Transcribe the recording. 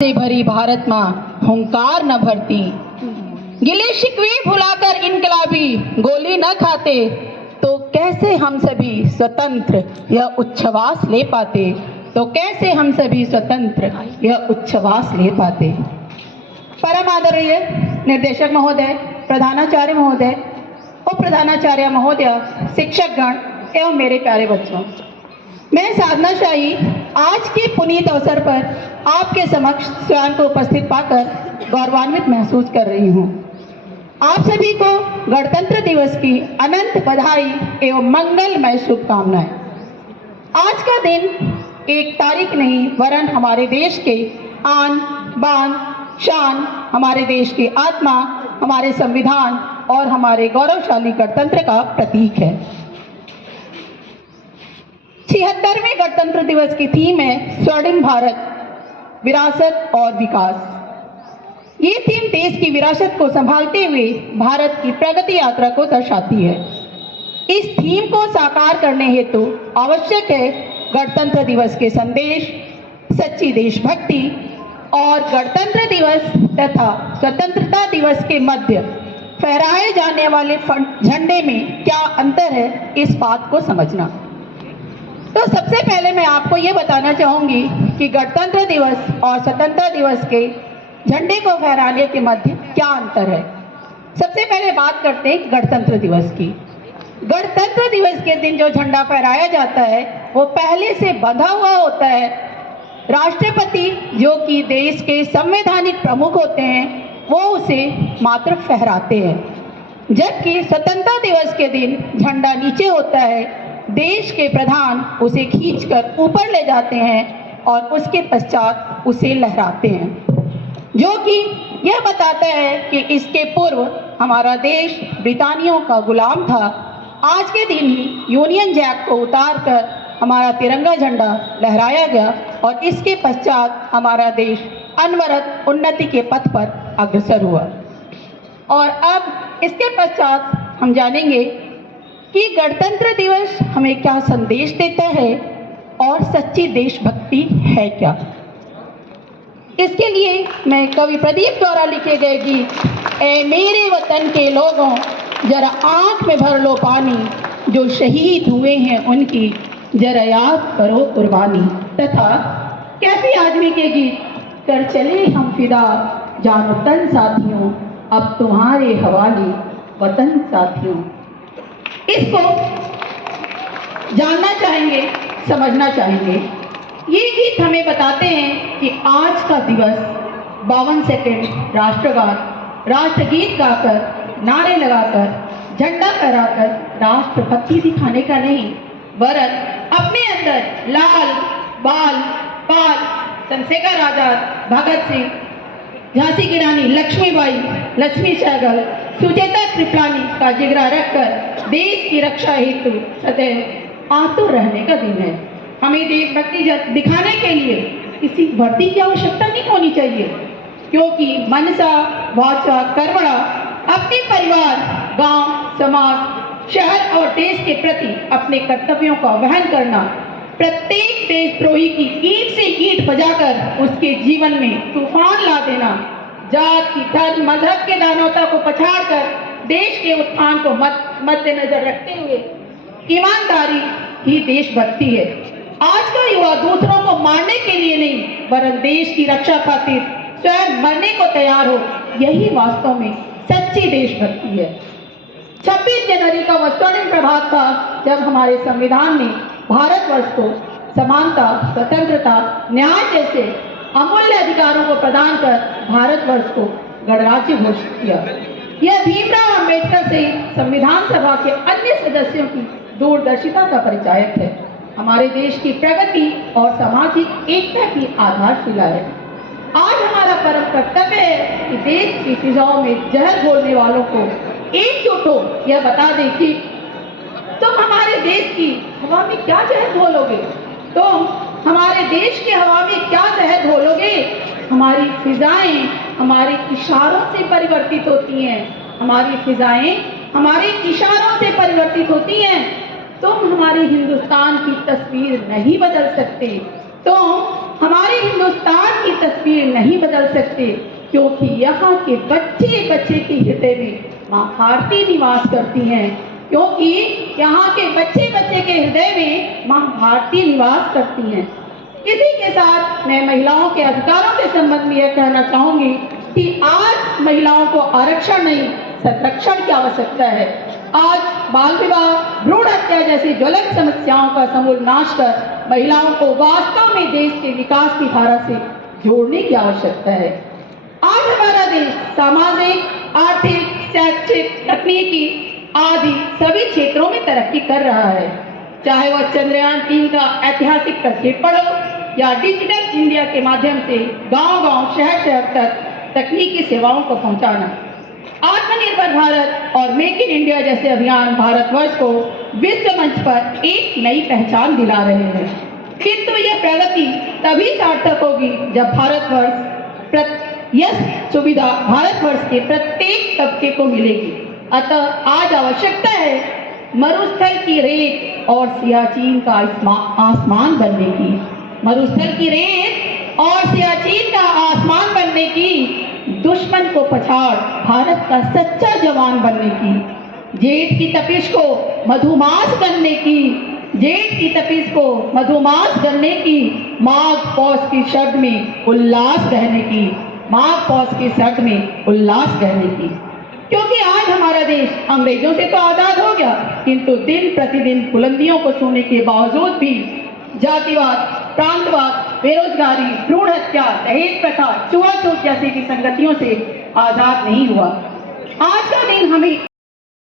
से भरी भारत माँ हुंकार न भरती, गिले शिकवे भुलाकर इनकलाबी गोली न खाते, तो कैसे हम सभी स्वतंत्र यह उच्छ्वास ले पाते, तो कैसे हम सभी स्वतंत्र यह उच्छ्वास ले पाते। परम आदरणीय निर्देशक महोदय, प्रधानाचार्य महोदय, उप प्रधानाचार्य महोदय, शिक्षकगण एवं मेरे प्यारे बच्चों, मैं साधना शाही आज के पुनीत अवसर पर आपके समक्ष स्वयं को उपस्थित पाकर गौरवान्वित महसूस कर रही हूँ। आप सभी को गणतंत्र दिवस की अनंत बधाई एवं मंगलमय शुभकामनाएं। आज का दिन एक तारीख नहीं वरन हमारे देश के आन बान शान, हमारे देश की आत्मा, हमारे संविधान और हमारे गौरवशाली गणतंत्र का प्रतीक है। 76वें गणतंत्र दिवस की थीम है स्वर्णिम भारत, विरासत और विकास। ये थीम देश की विरासत को संभालते हुए भारत की प्रगति यात्रा को दर्शाती है। इस थीम को साकार करने हेतु आवश्यक है गणतंत्र दिवस के संदेश, सच्ची देशभक्ति और गणतंत्र दिवस तथा स्वतंत्रता दिवस के मध्य फहराए जाने वाले झंडे में क्या अंतर है, इस बात को समझना। तो सबसे पहले मैं आपको ये बताना चाहूँगी कि गणतंत्र दिवस और स्वतंत्रता दिवस के झंडे को फहराने के मध्य क्या अंतर है। सबसे पहले बात करते हैं गणतंत्र दिवस की। गणतंत्र दिवस के दिन जो झंडा फहराया जाता है वो पहले से बंधा हुआ होता है। राष्ट्रपति, जो कि देश के संवैधानिक प्रमुख होते हैं, वो उसे मात्र फहराते हैं, जबकि स्वतंत्रता दिवस के दिन झंडा नीचे होता है। देश के प्रधान उसे खींचकर ऊपर ले जाते हैं और उसके पश्चात उसे लहराते हैं, जो कि यह बताता है कि इसके पूर्व हमारा देश ब्रिटानियों का गुलाम था। आज के दिन ही यूनियन जैक को उतारकर हमारा तिरंगा झंडा लहराया गया और इसके पश्चात हमारा देश अनवरत उन्नति के पथ पर अग्रसर हुआ। और अब इसके पश्चात हम जानेंगे कि गणतंत्र दिवस हमें क्या संदेश देता है और सच्ची देशभक्ति है क्या। इसके लिए मैं कवि प्रदीप द्वारा लिखे गए गीत ए मेरे वतन के लोगों जरा आंख में भर लो पानी, जो शहीद हुए हैं उनकी जरा याद करो कुर्बानी, तथा कैफी आदमी के गीत कर चले हम फिदा जानो तन साथियों, अब तुम्हारे हवाले वतन साथियों। इसको जानना चाहेंगे, समझना चाहेंगे। ये गीत हमें बताते हैं कि आज का दिवस 52 सेकंड राष्ट्रगान, राष्ट्रगीत गाकर, नारे लगाकर, झंडा फहराकर राष्ट्रभक्ति दिखाने का नहीं, वरन अपने अंदर लाल बाल पाल चंद्रशेखर आजाद, भगत सिंह, झांसी की रानी लक्ष्मीबाई, लक्ष्मी सहगल, सुचेता कृपलानी का जिगरा रखकर देश की रक्षा हेतु सदैव आतुर रहने का दिन है। हमें देशभक्ति दिखाने के लिए किसी भर्ती की आवश्यकता नहीं होनी चाहिए, क्योंकि मनसा वाचा कर्मणा अपने परिवार, गांव, समाज, शहर और देश के प्रति अपने कर्तव्यों का वहन करना, प्रत्येक देशद्रोही की ईंट से ईंट बजाकर उसके जीवन में तूफान ला देना, जाति, धर्म, मजहब के दानवता को पछाड़कर देश के उत्थान को मद्देनजर रखते हुए ईमानदारी ही देशभक्ति है। आज का युवा दूसरों को मारने के लिए नहीं वरन देश की रक्षा खातिर स्वयं मरने को तैयार हो, यही वास्तव में सच्ची देशभक्ति है। 26 जनवरी का वह स्वर्णिम प्रभात था जब हमारे संविधान ने भारतवर्ष को समानता, स्वतंत्रता, न्याय जैसे अमूल्य अधिकारों को प्रदान कर भारतवर्ष को गणराज्य घोषित किया। यह भीमराव अंबेडकर से संविधान सभा के अन्य सदस्यों की दूरदर्शिता का परिचायक है। हमारे देश की प्रगति और सामाजिक एकता की आधारशिला है। आज हमारा परम कर्तव्य है कि देश की फिजाओं में जहर घोलने वालों को एकजुट हो यह बता दें कि तुम हमारे देश की हवा में क्या जहर घोलोगे, तुम हमारे देश की हवा में क्या जहर घोलोगे। हमारी फिजाएं हमारे इशारों से परिवर्तित होती हैं, हमारी फिजाएं हमारे इशारों से परिवर्तित होती हैं। तुम हमारे हिंदुस्तान की तस्वीर नहीं बदल सकते, तो हमारे हिंदुस्तान की तस्वीर नहीं बदल सकते, क्योंकि यहाँ के बच्चे बच्चे के हृदय में माँ भारती निवास करती हैं, क्योंकि यहाँ के बच्चे बच्चे के हृदय में माँ भारती निवास करती हैं। इसी के साथ मैं महिलाओं के अधिकारों के संबंध में यह कहना चाहूंगी कि आज महिलाओं को आरक्षण नहीं, संरक्षण की आवश्यकता है। आज बाल विवाह, भ्रूण हत्या जैसी ज्वलंत समस्याओं का समूल नाश कर महिलाओं को वास्तव में देश के विकास की धारा से जोड़ने की आवश्यकता है। आज हमारा देश सामाजिक, आर्थिक, शैक्षिक, तकनीकी आदि सभी क्षेत्रों में तरक्की कर रहा है, चाहे वह चंद्रयान 3 का ऐतिहासिक प्रक्षेपण हो या डिजिटल इंडिया के माध्यम से गांव-गांव, शहर-शहर तक तकनीकी सेवाओं को पहुंचाना। आत्मनिर्भर भारत और मेक इन इंडिया जैसे अभियान भारतवर्ष को विश्व मंच पर एक नई पहचान दिला रहे हैं, किंतु यह प्रगति तभी सार्थक होगी जब यह सुविधा भारतवर्ष के प्रत्येक तबके को मिलेगी। अतः आज आवश्यकता है मरुस्थल की रेत और सियाचिन का आसमान बनने की, मरुस्थल की रेत और सियाचिन का आसमान बनने की, दुश्मन को पछाड़ भारत का सच्चा जवान बनने की, जेठ की तपिश को मधुमास करने की, जेठ की तपिश को मधुमास करने की, माघ पौष की शब्द में उल्लास कहने की, माघ पौष के शब्द में उल्लास कहने की। क्योंकि आज हमारा देश अंग्रेजों से तो आजाद हो गया, किंतु दिन प्रतिदिन बुलंदियों को छूने के बावजूद भी जातिवाद, प्रांतवाद, बेरोजगारी, भ्रूण हत्या, दहेज प्रथा, छुआछूत जैसी विसंगतियों से आजाद नहीं हुआ। आज का दिन हमें